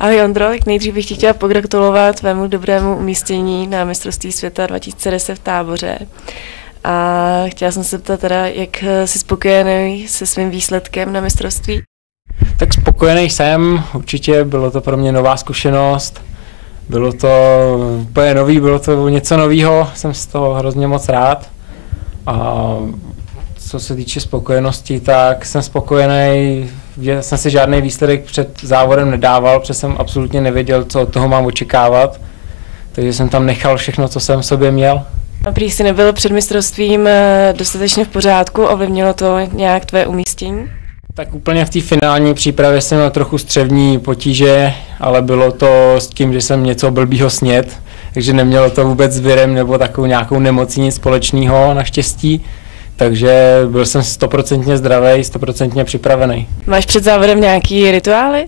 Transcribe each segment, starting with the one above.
Ahoj Ondro, tak nejdřív bych ti chtěla pogratulovat tvému dobrému umístění na mistrovství světa 2010 v Táboře. A chtěla jsem se zeptat teda, jak jsi spokojený se svým výsledkem na mistrovství? Tak spokojený jsem, určitě bylo to pro mě nová zkušenost, bylo to úplně nový, bylo to něco novýho, jsem z toho hrozně moc rád. A co se týče spokojenosti, tak jsem spokojený, že jsem si žádný výsledek před závodem nedával, protože jsem absolutně nevěděl, co od toho mám očekávat, takže jsem tam nechal všechno, co jsem v sobě měl. A prý jsi nebyl před mistrovstvím dostatečně v pořádku, ovlivnilo to nějak tvé umístění? Tak úplně v té finální přípravě jsem měl trochu střevní potíže, ale bylo to s tím, že jsem něco blbýho snědl, takže nemělo to vůbec s virem nebo takovou nějakou nemocí nic společného naštěstí, takže byl jsem 100% zdravý, 100% připravený. Máš před závodem nějaký rituály?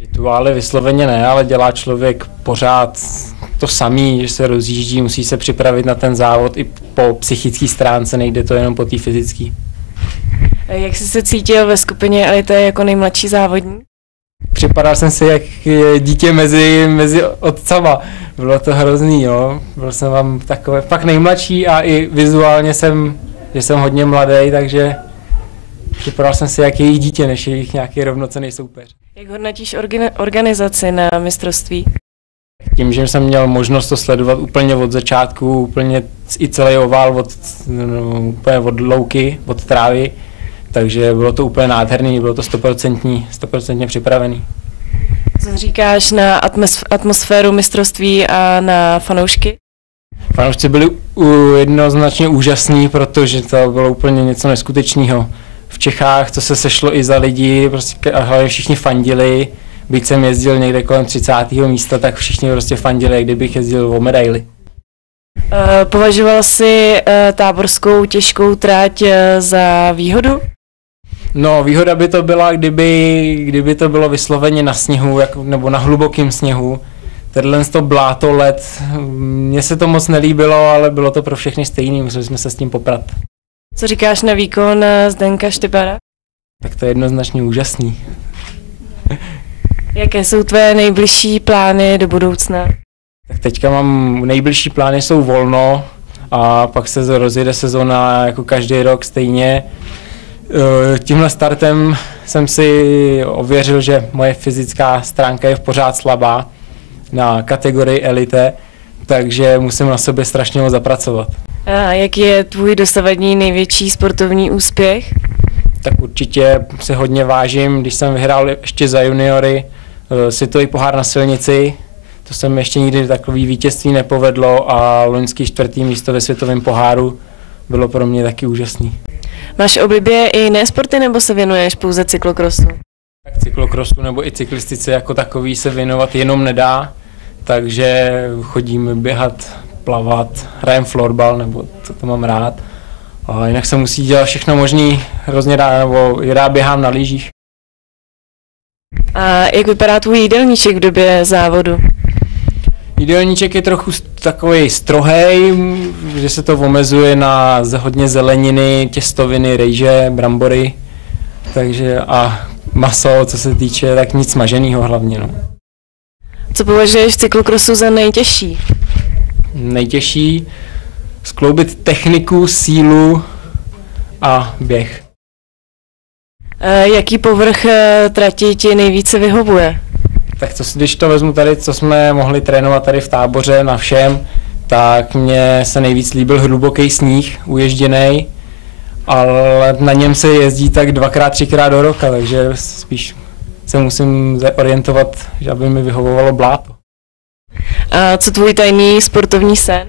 Rituály vysloveně ne, ale dělá člověk pořád to samý, že se rozjíždí, musí se připravit na ten závod i po psychické stránce, nejde to jenom po té fyzické. Jak jsi se cítil ve skupině Elite jako nejmladší závodník? Připadal jsem si jak dítě mezi otcama. Bylo to hrozný, jo. Byl jsem vám takový fakt nejmladší a i vizuálně že jsem hodně mladý, takže připadal jsem si jak jejich dítě, než jejich nějaký rovnocenný soupeř. Jak hodnotíš organizaci na mistrovství? Tím, že jsem měl možnost to sledovat úplně od začátku, úplně i celý ovál úplně od louky, od trávy, takže bylo to úplně nádherný, bylo to 100% připravený. Co říkáš na atmosféru mistrovství a na fanoušky? Fanoušci byli jednoznačně úžasní, protože to bylo úplně něco neskutečného. V Čechách to se sešlo i za lidi, prostě hlavně všichni fandili. Byť jsem jezdil někde kolem 30. místa, tak všichni prostě fandili, jak kdybych jezdil o medaili. Považoval jsi táborskou těžkou trať za výhodu? No, výhoda by to byla, kdyby to bylo vysloveně na sněhu, nebo na hlubokém sněhu. Tenhle to bláto, led, mně se to moc nelíbilo, ale bylo to pro všechny stejný, museli jsme se s tím poprat. Co říkáš na výkon Zdenka Štybara? Tak to je jednoznačně úžasný. Jaké jsou tvé nejbližší plány do budoucna? Tak teďka nejbližší plány jsou volno a pak se rozjede sezona jako každý rok stejně. Tímhle startem jsem si ověřil, že moje fyzická stránka je v pořád slabá na kategorii elite, takže musím na sobě strašně moc zapracovat. A jaký je tvůj dosavadní největší sportovní úspěch? Tak určitě si hodně vážím, když jsem vyhrál ještě za juniory světový pohár na silnici, to jsem ještě nikdy takový vítězství nepovedlo a loňský 4. místo ve světovém poháru bylo pro mě taky úžasný. Máš oblibě i jiné sporty nebo se věnuješ pouze cyklokrosu? Tak cyklokrosu nebo i cyklistice jako takový se věnovat jenom nedá, takže chodím běhat, plavat, hrajem florbal, nebo to mám rád. A jinak se musí dělat všechno možný, hrozně rád, nebo rád běhám na lyžích. A jak vypadá tvůj jídelníček v době závodu? Jídelníček je trochu takový strohej, že se to omezuje na hodně zeleniny, těstoviny, rejže, brambory, takže a maso, co se týče, tak nic smaženého hlavně. No. Co považuješ v cyklokrosu za nejtěžší? Nejtěžší skloubit techniku, sílu a běh. Jaký povrch trati ti nejvíce vyhovuje? Tak když to vezmu tady, co jsme mohli trénovat tady v Táboře na všem, tak mně se nejvíc líbil hluboký sníh, uježděnej, ale na něm se jezdí tak 2x, 3x do roka, takže spíš se musím orientovat, že aby mi vyhovovalo bláto. A co tvůj tajný sportovní sen?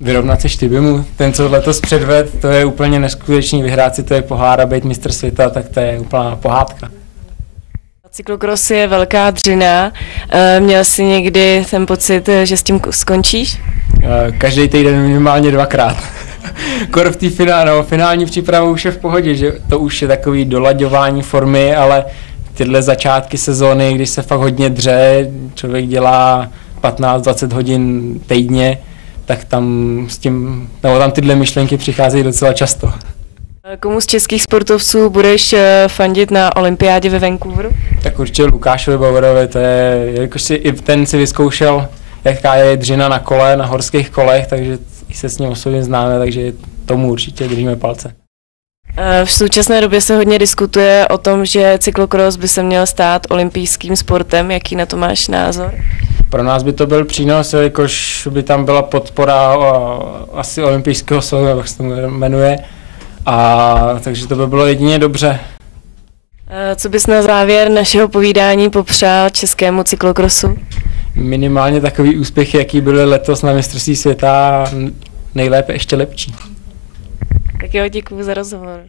Vyrovnat se Štybimu. Ten, co letos předved, to je úplně neskutečný, vyhrát si to je pohár a být mistr světa, tak to je úplná pohádka. Cyklokros je velká dřina. Měl jsi někdy ten pocit, že s tím skončíš? Každý týden minimálně 2x. Kor v té finální přípravu už je v pohodě, že to už je takový dolaďování formy, ale tyhle začátky sezóny, když se fakt hodně dře, člověk dělá 15-20 hodin týdně, tak tam tyhle myšlenky přicházejí docela často. Komu z českých sportovců budeš fandit na olympiádě ve Vancouveru? Tak určitě Lukášovi Bauerovi, to je, jelikož i ten si vyzkoušel, jaká je dřina na kole, na horských kolech, takže se s ním osobně známe, takže tomu určitě držíme palce. V současné době se hodně diskutuje o tom, že cyklokros by se měl stát olympijským sportem. Jaký na to máš názor? Pro nás by to byl přínos, jelikož by tam byla podpora asi olympijského svazu, jak se to jmenuje, a takže to by bylo jedině dobře. Co bys na závěr našeho povídání popřál českému cyklokrosu? Minimálně takový úspěchy, jaký byly letos na mistrovství světa, nejlépe ještě lepší. Tak jo, děkuji za rozhovor.